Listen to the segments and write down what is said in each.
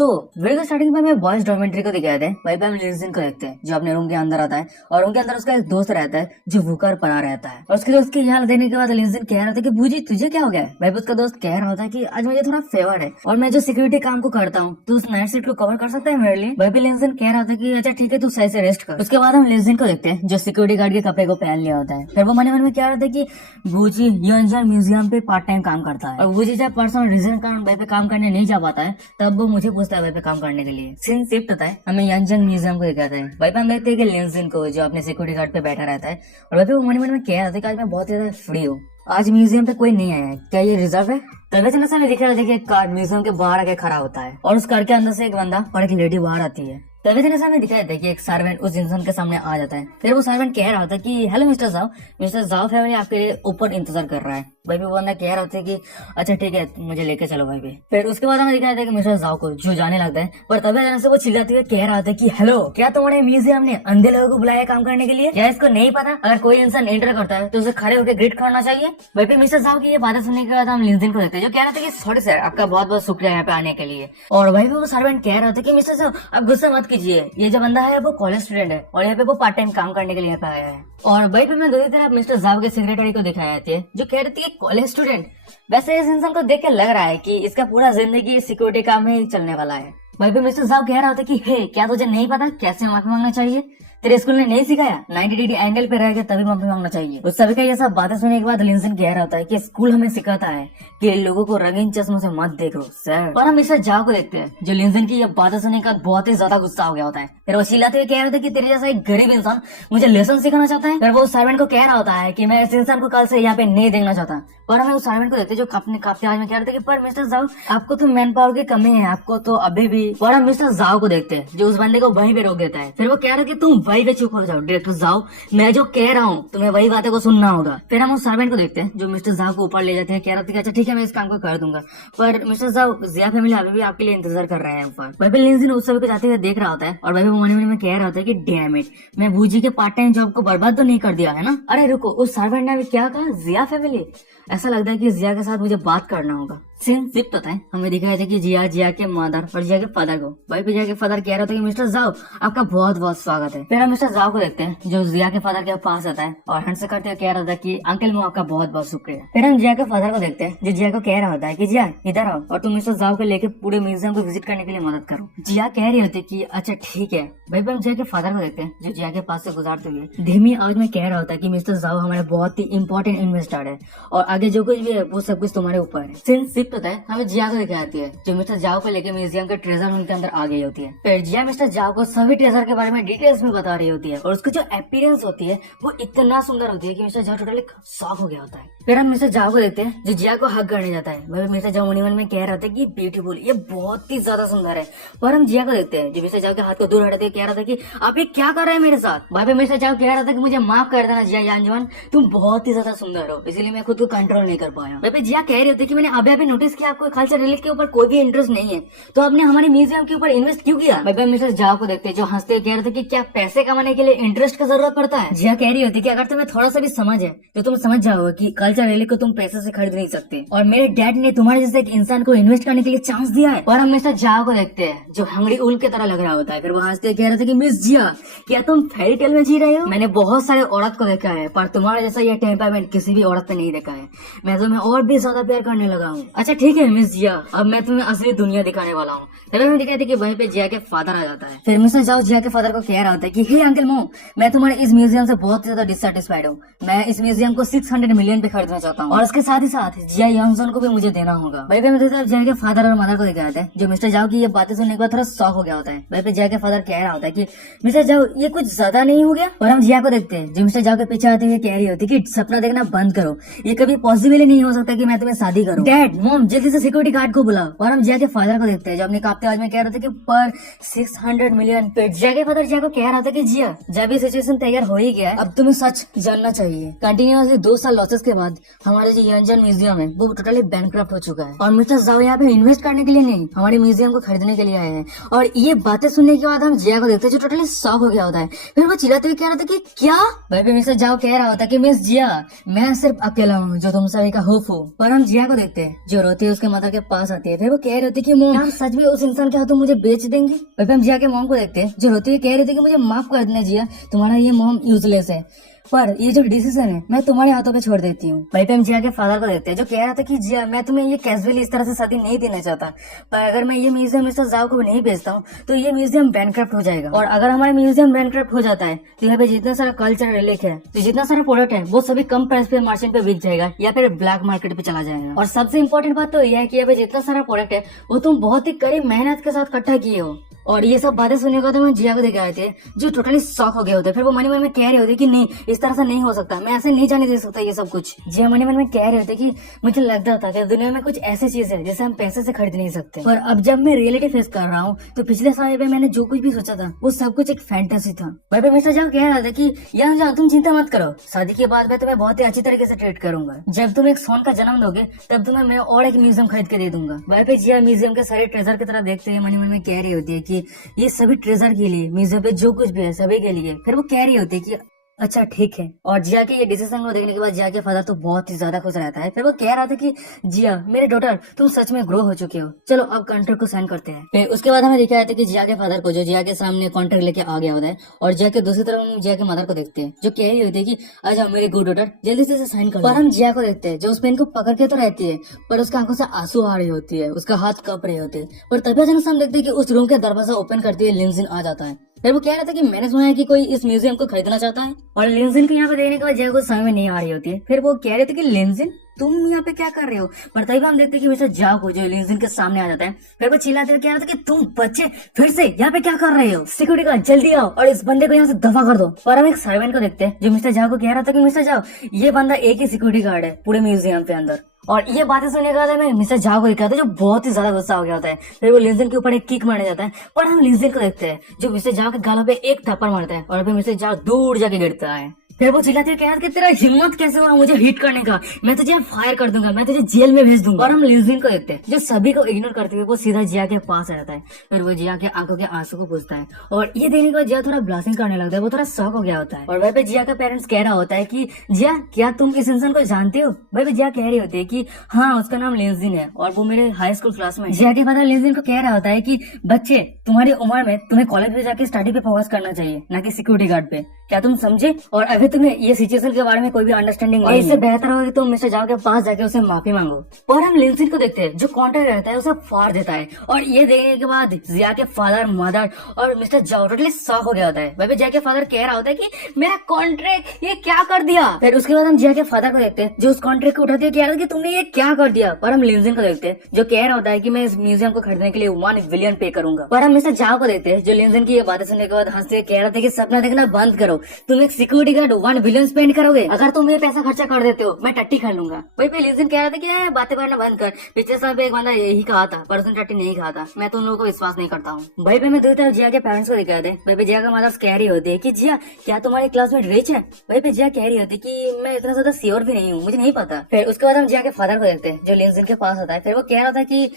तो वीडियो के स्टार्टिंग में हमें बॉयज डॉर्मेंट्री को दिखाया है। वहीं पे हम लिंजिन को देखते हैं जो अपने रूम के अंदर आता है और रूम के अंदर उसका एक दोस्त रहता है जो भूखा पड़ा रहता है। और उसके दोस्त की हाल देने के बाद लिंजिन कह रहा था कि बूजी तुझे क्या हो गया है। भाई उसका दोस्त कह रहा होता है कि आज मुझे थोड़ा फेवर है और मैं जो सिक्योरिटी काम को करता हूँ तो उस नाइट शिफ्ट को कवर कर सकता है मेरे लिए। भाई पे लिंजिन कह रहा था कि अच्छा ठीक है तू सही से रेस्ट कर। उसके बाद हम लिंजिन को देखते हैं जो सिक्योरिटी गार्ड के कपड़े को पहन लिया होता है। फिर वो मन में कह रहा था कि बूजी यंजन म्यूजियम पे पार्ट टाइम काम करता है और बूजी जब पर्सनल रीजन कारण भाई पे काम करने नहीं जा पाता है तब वो मुझे पूछता है भाई पे काम करने के लिए। सीन शिफ्ट होता है, हमें यंजन म्यूजियम को दिखाते हैं। भाई पे हम देखते हैं कि लिंजिन को जो अपने सिक्योरिटी गार्ड पे बैठा रहता है और भाई पे वो मन में कह रहा था कि आज मैं बहुत ज्यादा फ्री हूँ, आज म्यूजियम पे कोई नहीं आया है, क्या ये रिजर्व है। तभी से हमें दिख रहा था कि एक कार म्यूजियम के बाहर आके खड़ा होता है और उस कार के अंदर से एक बंदा और एक लेडी बाहर आती है। तभी से हमें दिखाया था कि एक सर्वेंट उस इंसान के सामने आ जाता है। फिर वो सर्वेंट कह रहा था कि हेलो मिस्टर जाओ फैमिली आपके लिए ऊपर इंतजार कर रहा है। भाई भी बंदा कह रहा था कि अच्छा ठीक है मुझे लेके चलो भाई भी। फिर उसके बाद हमें दिखाया था कि मिस्टर जाओ को जो जाने लगता है पर तभी अचानक से वो चिल्लाते हुए कह रहा था कि हेलो क्या तुम्हारे म्यूजियम ने अंधे लोगों को बुलाया काम करने के लिए, क्या इसको नहीं पता अगर कोई इंसान एंटर करता है तो उसे खड़े होकर ग्रीट करना चाहिए। भाई भी मिस्टर जाओ की ये बातें सुनने के बाद हम लिंजिन को देखते हैं जो कह रहा था कि सॉरी सर आपका बहुत बहुत शुक्रिया यहाँ पे आने के लिए। और भाई भी वो सर्वेंट कह रहा था कि मिस्टर जाओ आप गुस्सा मत कीजिए, ये जो बंदा है वो कॉलेज स्टूडेंट है और यहाँ पे वो पार्ट टाइम काम करने के लिए यहाँ पे आया है। और भाई पे मैं दूसरी तरफ मिस्टर जाव के सेक्रेटरी को दिखाया थे जो कह रही थी कॉलेज स्टूडेंट। वैसे इस इंसान को देख के लग रहा है कि इसका पूरा जिंदगी सिक्योरिटी काम में ही चलने वाला है। भाई पे मिस्टर जाव कह रहा था कि हे क्या तुझे नहीं पता कैसे माफी मांगना चाहिए, तेरे स्कूल ने नहीं सिखाया 90 डिग्री एंगल पे रह के तभी माफी मांगना चाहिए। उस सभी का ये सब बातें सुनने के बाद लिंजिन कह रहा होता है कि स्कूल हमें सिखाता है कि लोगों को रंगीन चश्मों से मत देखो सर। और हम मिस्टर जाओ को देखते हैं जो लिंजिन की ये बातें सुनने का बहुत ही ज्यादा गुस्सा हो गया होता है। फिर वो चिल्लाते हुए कह रहा था कि तेरे जैसा एक गरीब इंसान मुझे लेसन सिखाना चाहता है। फिर वो सर्वेंट को कह रहा होता है कि मैं इस इंसान को कल से यहाँ पे नहीं देखना चाहता। पर हमें उस सर्वेंट को देखते जो अपने काफी आज में कह रहे थे कि पर मिस्टर जाओ आपको तो मैन पावर की कमी है, आपको तो अभी भी। और हम मिस्टर जाओ को देखते हैं जो उस बंदे को वहीं पे रोक देता है। फिर वो कह रहा है कि तुम वहीं पे चुप हो जाओ, डायरेक्टर जाओ मैं जो कह रहा हूँ तुम्हें वही बातें को सुनना होगा। फिर हम उस सर्वेंट को देखते हैं जो मिस्टर जाओ को ऊपर ले जाते हैं, कह रहा था कि अच्छा ठीक है मैं इस काम को कर दूंगा। पर मिस्टर जाओ जिया फैमिली अभी भी आपके लिए इंतजार कर रहे हैं ऊपर। भाई लिंजिन उस सभी को जाते हुए देख रहा होता है और भाई मन में कह रहा होता है कि डैम इट मैं बूजी के पार्ट टाइम जॉब को बर्बाद तो नहीं कर दिया है ना। अरे रुको उस सर्वेंट ने क्या कहा, जिया फैमिली, ऐसा लगता है कि जिया के साथ मुझे बात करना होगा। सीन शिफ्ट होता है, हमें दिखाया था कि जिया के मदर और जिया के फादर को। भाई पे जिया के फादर कह रहा था कि मिस्टर जाओ आपका बहुत बहुत स्वागत है। फिर हम मिस्टर जाओ को देखते हैं जो जिया के फादर के पास आता है और हंस करते हुए कह रहा था कि अंकल मैं आपका बहुत बहुत शुक्रिया। फिर हम जिया के फादर को देखते हैं जो जिया को कह रहा होता है कि जिया इधर आओ और तुम मिस्टर जाओ को लेके पूरे म्यूजियम को विजिट करने के लिए मदद करो। जिया कह रही होती कि अच्छा ठीक है। भाई पे हम जिया के फादर को देखते हैं जो जिया के पास से गुजारते हुए धीमी आवाज में कह रहा होता है कि मिस्टर जाओ हमारे बहुत ही इंपॉर्टेंट इन्वेस्टर है और आगे जो कुछ भी है वो सब कुछ तुम्हारे ऊपर है। सीन शिफ्ट होता है, हमें जिया को दिखाती है जो मिस्टर जाओ को लेके म्यूजियम के ट्रेजर उनके अंदर आ गई होती है। फिर जिया मिस्टर जाओ को सभी ट्रेजर के बारे में डिटेल्स में बता रही होती है और उसकी जो अपीयरेंस होती है वो इतना सुंदर होती है कि मिस्टर जाओ टोटली शॉक हो गया होता है। फिर हम मिस्टर जाओ को देखते हैं जो जिया को हक करने जाता है। भाई मिस्टर जाओ मनीमन में कह रहा था कि ब्यूटीफुल ये बहुत ही ज्यादा सुंदर है। पर हम जिया को देखते हैं जो मिस्टर जाओ के हाथ को दूर हटाते कह रहा था कि आप ये क्या कर रहे हैं मेरे साथ। भाई मिस्टर जाओ कह रहा था कि मुझे माफ कर देना जिया जानजवान, तुम बहुत ही ज्यादा सुंदर हो इसीलिए मैं खुद को कंट्रोल नहीं कर पाया। भाई जिया कह रही होती कि मैंने अभी अभी नोटिस किया आपको कल्चर रिलीज के ऊपर कोई भी इंटरेस्ट नहीं है तो आपने हमारे म्यूजियम के ऊपर इन्वेस्ट क्यों किया। भाई मिस्टर जाओ को देखते जो हंसते हुए कह रहे थे कि क्या पैसे कमाने के लिए इंटरेस्ट का जरूरत पड़ता है। जिया कह रही होती कि अगर तुम्हें थोड़ा सा भी समझ है तो तुम समझ जाओगे कि कल्चर रैली को तुम पैसे से खरीद नहीं सकते और मेरे डैड ने तुम्हारे जैसे एक इंसान को इन्वेस्ट करने के लिए चांस दिया है। और हम मिस्टर जाओ को देखते हैं जो हंगरी उल की तरह लग रहा होता है। फिर वो हंसते कह रहे थे कि मिस जिया क्या तुम फेरी टेल में जी रहे हो, मैंने बहुत सारे औरत को देखा है पर तुम्हारे जैसा ये टेम्परामेंट किसी भी औरत पे नहीं देखा है, मैं तुम्हें और भी ज्यादा प्यार करने लगा हूँ। अच्छा ठीक है मिस जिया अब मैं तुम्हें असली दुनिया दिखाने वाला हूँ। फिर हमें दिखाई थी कि वहीं पे जिया के फादर आ जाता है। फिर मिस्टर जाओ जिया के फादर को कह रहा होता है कि हे अंकल मो मैं तुम्हारे इस म्यूजियम से बहुत ज्यादा डिससेटिस्फाइड हूँ, मैं इस म्यूजियम को 600 मिलियन पे खरीदना चाहता हूँ और उसके साथ ही साथ जिया यंगजन को भी मुझे देना होगा। भाई पे जिया के फादर और मदर को दिखाया था जो मिस्टर जाओ की ये बातें सुनने के बाद थोड़ा शॉक हो गया होता है। भाई पे जिया के फादर कह रहा होता है कि मिस्टर जाओ ये कुछ ज्यादा नहीं हो गया। और हम जिया को देखते हैं जो मिस्टर जाओ के पीछे आते हुए कह रही होती कि सपना देखना बंद करो, ये कभी पॉसिबल ही नहीं हो सकता कि मैं तुम्हें शादी करूं। डैड मॉम जल्दी से सिक्योरिटी गार्ड को बुलाओ। और हम जिया के फादर को देखते हैं जो अपने कांपते आवाज में कह रहे थे कि पर 600 मिलियन पे। जिया के फादर जिया को कह रहा था कि जिया जब ये सिचुएशन तैयार हो ही गया है अब तुम्हें सच जानना चाहिए। कंटिन्यूअसली 2 साल लॉसेस के बाद हमारे जो यंजन म्यूजियम है वो टोटली बैंकक्रप्ट हो चुका है और मिस्टर जाओ यहाँ पे इन्वेस्ट करने के लिए नहीं हमारे म्यूजियम को खरीदने के लिए आए हैं। और ये बातें सुनने के बाद हम जिया को देखते हैं जो टोटली शॉक हो गया होता है। फिर वो चिल्लाते हुए कह रहा था कि क्या। भाई पे मिस्टर जाओ कह रहा होता कि मिस जिया मैं सिर्फ अकेला हूँ जो तुम सभी का होप हो। पर हम जिया को देखते हैं जो जो रोती है उसके मदर के पास आती है। फिर वो कह रही होती है कि मॉम आप सच में उस इंसान के हाथों मुझे बेच देंगे। वहीं पे हम जिया के मॉम को देखते हैं जो रोती है, कह रही थी कि मुझे माफ कर देना जिया, तुम्हारा ये मॉम यूजलेस है, पर ये जो डिसीजन है मैं तुम्हारे हाथों पे छोड़ देती हूँ। वहीं पे हम जिया के फादर को देखते हैं जो कह रहा था कि जिया मैं तुम्हें ये कैजुअली इस तरह से शादी नहीं देना चाहता, पर अगर मैं ये म्यूजियम मिस्टर जाओ को नहीं भेजता हूँ तो ये म्यूजियम बैंकक्रप्ट हो जाएगा, और अगर हमारा म्यूजियम बैंकक्रप्ट हो जाता है तो यहाँ पे जितना सारा कल्चर रिलीक है, तो जितना सारा प्रोडक्ट है वो सभी कम प्राइस पे मार्जिन पे बिक जाएगा या फिर ब्लैक मार्केट पे चला जाएगा। और सबसे इम्पोर्टेंट बात तो यह है कि यहाँ पे जितना सारा प्रोडक्ट है वो तुम बहुत ही कड़ी मेहनत के साथ इकट्ठा किए हो। और ये सब बातें सुनने का तो मैं जिया को देखे आए थे जो टोटली शॉक हो गए होते। फिर वो मन में कह रहे होते कि नहीं इस तरह से नहीं हो सकता, मैं ऐसे नहीं जाने दे सकता ये सब कुछ। जिया मन में कह रहे होते कि मुझे लगता था कि दुनिया में कुछ ऐसी चीज है जिसे हम पैसे से खरीद नहीं सकते, पर अब जब मैं रियलिटी फेस कर रहा हूँ तो पिछले साल में मैंने जो कुछ भी सोचा था वो सब कुछ एक फैंटेसी था। वहीं पे मिस्टर जाओ कह रहा था कि यार जाओ तुम चिंता मत करो, शादी के बाद मैं तुम्हें बहुत ही अच्छी तरीके से ट्रीट करूंगा, जब तुम एक सोन का जन्म दोगे तब तुम्हें मैं और एक म्यूजियम खरीद के दे दूंगा। वहीं पे जिया म्यूजियम के सारे ट्रेजर की तरह देखते हुए मन में कह रही होती है कि ये सभी ट्रेजर के लिए, म्यूजियम पे जो कुछ भी है सभी के लिए। फिर वो कह रही होती है कि अच्छा ठीक है। और जिया के ये डिसीजन को देखने के बाद जिया के फादर तो बहुत ही ज्यादा खुश रहता है। फिर वो कह रहा था कि जिया मेरे डॉटर तुम सच में ग्रो हो चुके हो, चलो अब कॉन्ट्रैक्ट को साइन करते हैं। फिर उसके बाद हमें दिखाया था कि जिया के फादर को जो जिया के सामने कॉन्ट्रैक्ट लेके आ गया होता है, और जिया के दूसरी तरफ हम जिया के मदर को देखते हैं जो कह रही होती है कि अच्छा मेरी गुड डॉटर जल्दी से साइन कर। और हम जिया को देखते हैं जो उस पेन को पकड़ के तो रहती है पर उसकी आंखों से आंसू आ रही होती है, उसका हाथ कप रहे होते हैं, पर तभी अचानक हम देखते हैं कि उस रूम का दरवाजा ओपन करते हुए लिंजिन आ जाता है। फिर वो कह रहा था कि मैंने सुना है कि कोई इस म्यूजियम को खरीदना चाहता है, और लिंजिन को यहाँ पे देखने के बाद जिया को समझ में नहीं आ रही होती है। फिर वो कह रहे थे कि लिंजिन तुम यहाँ पे क्या कर रहे हो, पर तभी हम देखते हैं कि मिस्टर जाओ को जो लिंजिन के सामने आ जाता है। फिर वो चिल्लाते हुए कह रहा था कि तुम बच्चे फिर से यहाँ पे क्या कर रहे हो, सिक्योरिटी गार्ड जल्दी आओ और इस बंदे को यहाँ से दफा कर दो। और हम एक सर्वेंट को देखते हैं जो मिस्टर जाओ को कह रहा था कि मिस्टर जाओ ये बंदा एक ही सिक्योरिटी गार्ड है पूरे म्यूजियम के अंदर। और ये बातें सुनने के बाद मैं मिस्टर जाओ को देखा था जो बहुत ही ज्यादा गुस्सा हो गया होता है। फिर वो लिंजिन के ऊपर एक किक मारने जाता है, पर हम लिंजिन को देखते हैं जो मिस्टर जाओ के गालों पे एक थप्पड़ मारता है और फिर मिस्टर जाओ दूर जाके गिरता है। फिर वो चिल्लाते कह कि तेरा हिम्मत कैसे हुआ मुझे हिट करने का, मैं तुझे फायर कर दूंगा, मैं तुझे जेल में भेज दूंगा। और हम लिंजिन को देखते हैं जो सभी को इग्नोर करते हुए वो सीधा जिया के पास आ जाता है। फिर वो जिया के आंखों के आंसू को पूछता है, और ये देखने के बाद जिया थोड़ा ब्लासिंग करने लगता है, वो थोड़ा शॉक हो गया होता है। और वहीं पे जिया का पेरेंट्स कह रहा होता है कि जिया क्या तुम इस इंसान को जानते हो। वहीं पे जिया कह रही होती है कि हाँ उसका नाम लिंजिन है और वो मेरे हाई स्कूल क्लास में। जिया के फादर लिंजिन को कह रहा होता है कि बच्चे तुम्हारी उम्र में तुम्हें कॉलेज में जाके स्टडी पे फोकस करना चाहिए ना कि सिक्योरिटी गार्ड पे, क्या तुम समझे। और अभी तुम्हें ये सिचुएशन के बारे में कोई भी अंडरस्टैंडिंग नहीं है, इससे बेहतर होगा कि तुम मिस्टर जाओ के पास जाके उसे माफी मांगो। और हम लिंजिन को देखते हैं जो कॉन्ट्रैक्ट रहता है उसे फाड़ देता है। और ये देखने के बाद जिया के फादर मदर और मिस्टर जाओ टोटली शॉक हो गया होता है। वही जिया के फादर कह रहा होता है कि मेरा कॉन्ट्रैक्ट ये क्या कर दिया। फिर उसके बाद हम जिया के फादर को देखते हैं जो उस कॉन्ट्रैक्ट को उठाते कह रहा था कि तुमने ये क्या कर दिया। पर हम लिंजिन को देखते हैं जो कह रहा होता है कि मैं इस म्यूजियम को खरीदने के लिए 1 बिलियन पे करूंगा। पर हम मिस्टर जाओ को देखते हैं जो लिंजिन की ये बातें सुनने के बाद हंसते कह रहा था कि सपना देखना बंद करो, तुम एक सिक्योरिटी गार्ड 1 बिलियन स्पेंड करोगे, अगर तुम ये पैसा खर्चा कर देते हो मैं टट्टी खा लूंगा। वही पे लिंजिन कह रहा था कि बातें करना बंद कर, पिछले साल पे एक बंदा यही कहा था पर उसने टट्टी नहीं कहा था, मैं तुम लोगों को विश्वास नहीं करता हूँ। वही पे मैं दूसरी तरफ जिया के पेरेंट्स को दिखा दे। वही पे जिया का मदर्स कह रही होती है कि जिया क्या तुम्हारी क्लासमेट रिच है। वही पे जिया कह रही होती कि मैं इतना ज्यादा श्योर भी नहीं हूँ, मुझे नहीं पता। फिर उसके बाद हम जिया के फादर को देखते हैं जो लिंजिन के पास आता है। फिर वो कह रहा था कि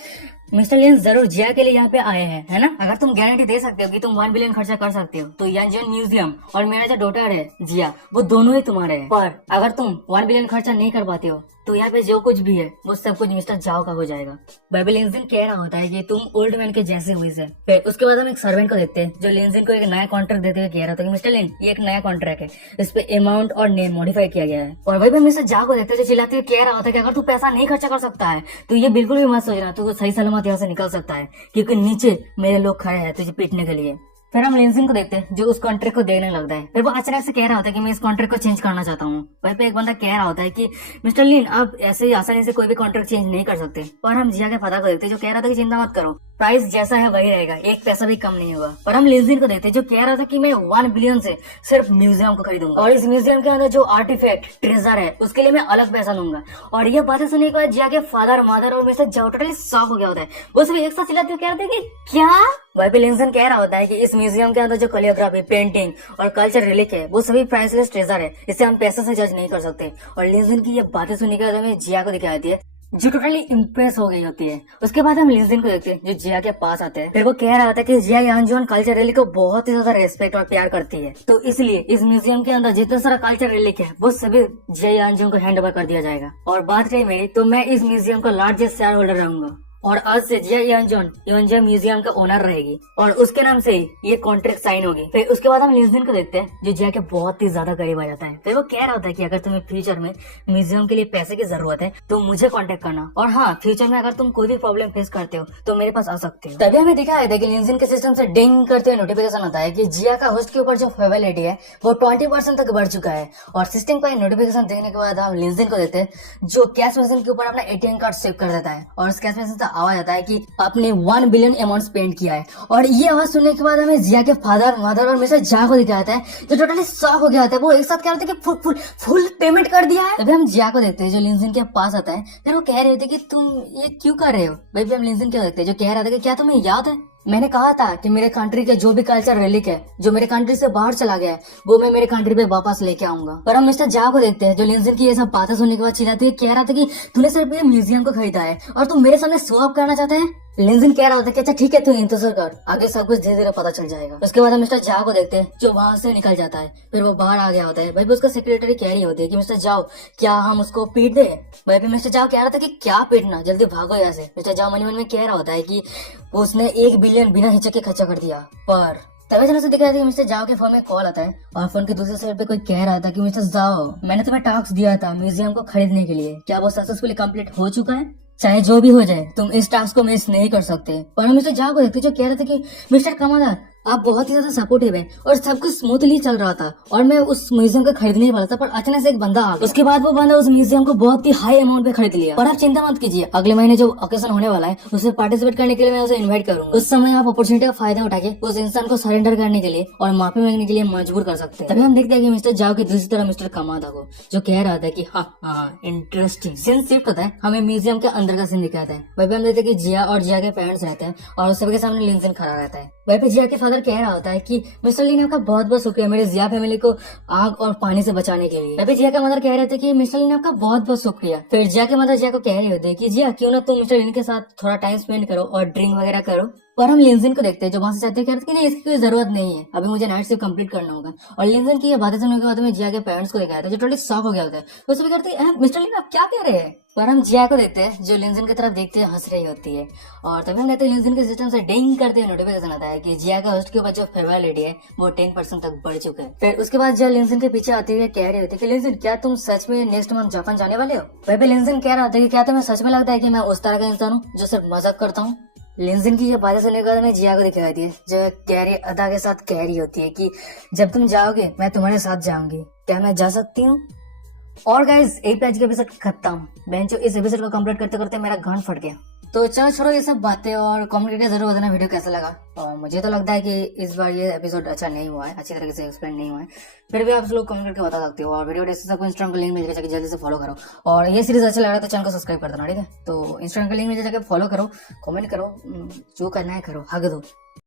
मिस्टर लिंस जरूर जिया के लिए यहाँ पे आए हैं, है ना, अगर तुम गारंटी दे सकते हो कि तुम 1 बिलियन खर्चा कर सकते हो तो यंजन म्यूजियम और मेरा जो डॉटर है जिया वो दोनों ही तुम्हारे हैं। पर अगर तुम 1 बिलियन खर्चा नहीं कर पाते हो तो यहाँ पे जो कुछ भी है वो सब कुछ मिस्टर जाओ का हो जाएगा। बाइबल लिंजिन कह रहा होता है कि तुम ओल्ड मैन के जैसे हुए से। फिर उसके बाद हम एक सर्वेंट को देखते हैं जो लिंजिन को एक नया कॉन्ट्रैक्ट देते हुए कह रहा था कि मिस्टर लिन ये एक नया कॉन्ट्रैक्ट है, इस पे अमाउंट और नेम मॉडिफाई किया गया है। और वही पे मिस्टर जाओ को देखते हुए चिल्लाते हुए कह रहा होता है कि अगर तू पैसा नहीं खर्चा कर सकता है तो ये बिल्कुल भी मत सोचना तू सही सलामत यहाँ से निकल सकता है, क्योंकि नीचे मेरे लोग खड़े हैं तुझे पीटने के लिए। फिर हम लिंजिन को देखते हैं जो उस कॉन्ट्रैक्ट को देखने लगता है। फिर वो अचानक से कह रहा होता है कि मैं इस कॉन्ट्रैक्ट को चेंज करना चाहता हूँ। वहीं पे एक बंदा कह रहा होता है कि मिस्टर लिन आप ऐसे ही आसानी से कोई भी कॉन्ट्रैक्ट चेंज नहीं कर सकते। और हम जिया के फादर को देखते हैं जो कह रहा था कि चिंता मत करो, प्राइस जैसा है वही रहेगा, एक पैसा भी कम नहीं होगा। पर हम लिंजिन को देखते हैं जो कह रहा था कि मैं 1 बिलियन से सिर्फ म्यूजियम को खरीदूंगा और इस म्यूजियम के अंदर जो आर्टिफैक्ट ट्रेजर है उसके लिए मैं अलग पैसा लूंगा। और ये बातें सुनने के बाद जिया के फादर मदर और मिस्टर जाओ टोटली शॉक हो गया होता है। वो सभी एक साथ चिल्लाते हुए कह रहे थे कि क्या। वहीं पे लिंजिन कह रहा होता है कि इस म्यूजियम के अंदर जो कोरियोग्राफी, पेंटिंग और कल्चर रिलिक है वो सभी प्राइसलेस ट्रेजर है, इसे हम पैसे से जज नहीं कर सकते। और लिंजिन की ये बातें सुनने के बाद हमें जिया को दिखाई दी है जो टोटली इम्प्रेस हो गई होती है। उसके बाद हम लिंजिन को देखते हैं जो जिया के पास आते हैं। फिर वो कह रहा था कि जिया यांजोन कल्चर रिलीक को बहुत ही ज्यादा रेस्पेक्ट और प्यार करती है, तो इसलिए इस म्यूजियम के अंदर जितना सारा कल्चर रिलीक है वो सभी जिया यांजोन को हैंड ओवर कर दिया जाएगा। और बात रही मेरी, तो मैं इस म्यूजियम का लार्जेस्ट शेयर होल्डर रहूंगा और आज से जिया यांजोन योनजेम म्यूजियम का ओनर रहेगी और उसके नाम से ही ये कॉन्ट्रैक्ट साइन होगी। फिर उसके बाद हम लिंजिन को देखते हैं जो जिया के बहुत ही ज्यादा करीब आ जाता है। फिर वो कह रहा होता है कि अगर तुम्हें फ्यूचर में म्यूजियम के लिए पैसे की जरूरत है तो मुझे कांटेक्ट करना, और हाँ, फ्यूचर में अगर तुम कोई भी प्रॉब्लम फेस करते हो तो मेरे पास आ सकते हो। तभी हमें दिखाया था कि लिंजिन के सिस्टम से डिंग करते हुए नोटिफिकेशन आता है कि जिया का होस्ट के ऊपर जो फेवरेबिलिटी है वो 20% तक बढ़ चुका है। और सिस्टम का नोटिफिकेशन देखने के बाद हम लिंजिन को देखते हैं जो कैश मशीन के ऊपर अपना एटीएम कार्ड सेव कर देता है और उस कैश मशीन से आवाज आता है कि आपने 1 बिलियन अमाउंट स्पेंड किया है। और ये आवाज सुनने के बाद हमें जिया के फादर, मदर और मिस्टर जा को दिखाता है जो टोटली शॉक हो गया होता है। वो एक साथ कह रहे थे कि फुल पेमेंट कर दिया है। तभी हम जिया को देखते हैं जो लिंजिन के पास आता है। फिर वो कह रहे थे कि तुम ये क्यों कर रहे हो भाई। हम लिंजिन को देखते हैं जो कह रहा था कि क्या तुम्हें याद है मैंने कहा था कि मेरे कंट्री के जो भी कल्चर रिलीक है जो मेरे कंट्री से बाहर चला गया है वो मैं मेरे कंट्री पे वापस लेके आऊंगा। पर हम मिस्टर जा को देखते हैं जो लिंजिन की ये सब बातें सुनने के बाद चिल्लाती है, कह रहा था कि तूने सिर्फ ये म्यूजियम को खरीदा है और तुम मेरे सामने शो ऑफ करना चाहते हैं। लिंजिन कह रहा होता है कि अच्छा ठीक है, तू इंतजार कर, आगे सब कुछ धीरे धीरे पता चल जाएगा। उसके बाद हम मिस्टर जा को देखते हैं जो वहां से निकल जाता है। फिर वो बाहर आ गया होता है। भाई उसका सेक्रेटरी कह रही होती है कि मिस्टर जाओ क्या हम उसको पीट दे। भाई मिस्टर जाओ कह रहा था कि क्या पीटना, जल्दी भागो यहाँ से। मिस्टर जाओ मन में कह रहा होता है कि उसने 1 बिलियन बिना हिचक के खर्चा कर दिया। पर तभी जन से दिख रहा था कि मिस्टर जाओ के फोन में कॉल आता है और फोन के दूसरे साइड पे कोई कह रहा था कि मिस्टर जाओ मैंने तुम्हें टास्क दिया था म्यूजियम को खरीदने के लिए, क्या वो सक्सेसफुली कंप्लीट हो चुका है? चाहे जो भी हो जाए तुम इस टास्क को मिस नहीं कर सकते। पर हम मिस्टर जाओ को देखते जो कह रहे थे कि मिस्टर कमादार आप बहुत ही ज्यादा सपोर्टिव है और सब कुछ स्मूथली चल रहा था और मैं उस म्यूजियम को खरीदने ही वाला था, पर अचानक से एक बंदा आ गया। उसके बाद वो बंदा उस म्यूजियम को बहुत ही हाई अमाउंट पे खरीद लिया। और आप चिंता मत कीजिए, अगले महीने जो ओकेजन होने वाला है उसमें पार्टिसिपेट करने के लिए मैं उसे इन्वाइट करूंगा। उस समय आप अपॉर्चुनिटी का फायदा उठा के उस इंसान को सरेंडर करने के लिए और माफी मांगने के लिए मजबूर कर सकते हैं। तभी हम देखते हैं कि मिस्टर जाओ की दूसरी तरह मिस्टर कमादा को जो कह रहा था कि हाँ इंटरेस्टिंग सीन शिफ्ट होता है। हमें म्यूजियम के अंदर का सीन दिखाता है। वही हम देखते हैं कि जिया और जिया के पेरेंट्स रहते हैं और सभी के सामने लिंजिन खड़ा रहता है। वहीं पे जिया के फादर कह रहा होता है कि मिस्टर लीन आपका बहुत बहुत शुक्रिया मेरे जिया फैमिली को आग और पानी से बचाने के लिए। वहीं जिया का मदर कह रहे थे कि मिस्टर लीन आपका बहुत बहुत शुक्रिया। फिर जिया के मदर जिया को कह रहे होते हैं कि जिया क्यों ना तुम मिस्टर लीन के साथ थोड़ा टाइम स्पेंड करो और ड्रिंक वगैरह करो। पर हम लिंजिन को देखते हैं जो वहां से चाहते हैं कि नहीं इसकी कोई जरूरत नहीं है, अभी मुझे नाइट शिफ्ट कंप्लीट करना होगा। और लिंजिन की ये बातें सुनने के बाद में जिया के पेरेंट्स को दिखाया था जो टोटली शॉक हो गया होता है। वो सभी कहते हैं मिस्टर लीन आप क्या कह रहे हैं। पर हम जिया को देखते हैं जो लिंजिन की तरफ देखते हैं हंस रही होती है। और तभी हम देखते हैं लिंजिन के सिस्टम से डिंग करते हुए नोटिफिकेशन आता है कि जिया का होस्ट के ऊपर जो फेवरेबिलिटी है वो 10% तक बढ़ चुका है। फिर उसके बाद जो लिंजिन के पीछे आते हुए कह रहे होते कि लिंजिन क्या तुम सच में नेक्स्ट मंथ जापान जाने वाले हो। वही लिंजिन कह रहा होता है कि क्या तुम्हें सच में लगता है कि मैं उस तरह का इंसान हूँ जो सिर्फ मजाक करता हूँ। लिंजिन की ये बातें सुनने के बाद हमें जिया को दिखाई दी है जो गहरी अदा के साथ कह रही होती है कि जब तुम जाओगे मैं तुम्हारे साथ जाऊंगी, क्या मैं जा सकती हूँ। और गाइस एक आज के एपिसोड खत्म। बेंचो इस एपिसोड को कंप्लीट करते करते मेरा गांड फट गया। तो चलो छोड़ो ये सब बातें और कमेंट करके जरूर बताना वीडियो कैसा लगा। और मुझे तो लगता है कि इस बार ये एपिसोड अच्छा नहीं हुआ है, अच्छी तरीके से एक्सप्लेन नहीं हुआ है। फिर भी आप लोग कमेंट करके बता सकते हो। और वीडियो डिस्क्रिप्शन को इंस्टाग्राम का लिंक मिल जाएगा, जल्दी से फॉलो करो। और ये सीरीज अच्छा लग रहा है तो चैनल को सब्सक्राइब कर देना, ठीक है। तो इंस्टाग्राम का लिंक मिल जाएगा, फॉलो करो, कमेंट करो, जो करना है करो, हग दो।